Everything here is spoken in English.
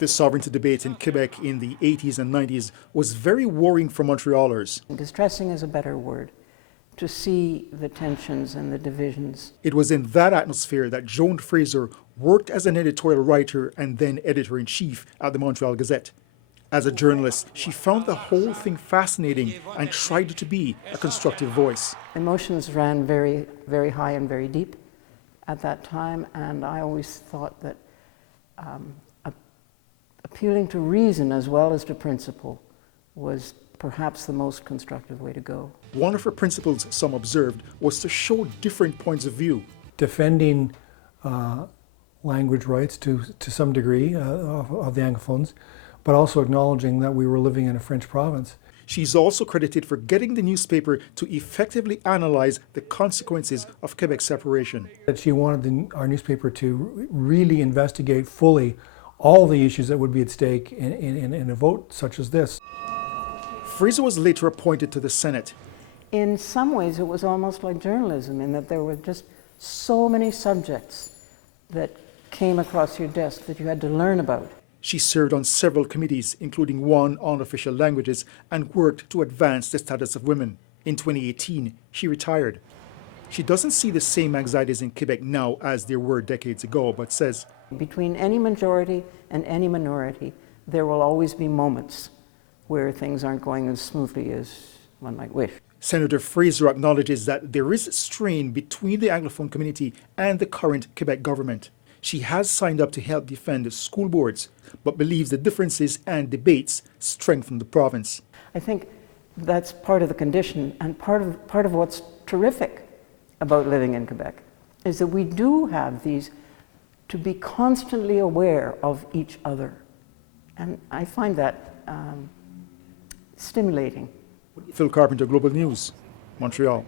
The sovereignty debate in Quebec in the 80s and 90s was very worrying for Montrealers. Distressing is a better word, to see the tensions and the divisions. It was in that atmosphere that Joan Fraser worked as an editorial writer and then editor-in-chief at the Montreal Gazette. As a journalist, she found the whole thing fascinating and tried to be a constructive voice. Emotions ran very, very high and very deep at that time, and I always thought that appealing to reason as well as to principle was perhaps the most constructive way to go. One of her principles, some observed, was to show different points of view. Defending language rights to some degree of the Anglophones, but also acknowledging that we were living in a French province. She's also credited for getting the newspaper to effectively analyze the consequences of Quebec's separation. That she wanted our newspaper to really investigate fully all the issues that would be at stake in a vote such as this. Fraser was later appointed to the Senate. In some ways, it was almost like journalism in that there were just so many subjects that came across your desk that you had to learn about. She served on several committees, including one on official languages, and worked to advance the status of women. In 2018, she retired. She doesn't see the same anxieties in Quebec now as there were decades ago, but says, between any majority and any minority, there will always be moments where things aren't going as smoothly as one might wish. Senator Fraser acknowledges that there is strain between the Anglophone community and the current Quebec government. She has signed up to help defend school boards, but believes the differences and debates strengthen the province. I think that's part of the condition, and part of what's terrific about living in Quebec is that we do have these to be constantly aware of each other. And I find that stimulating. Phil Carpenter, Global News, Montreal.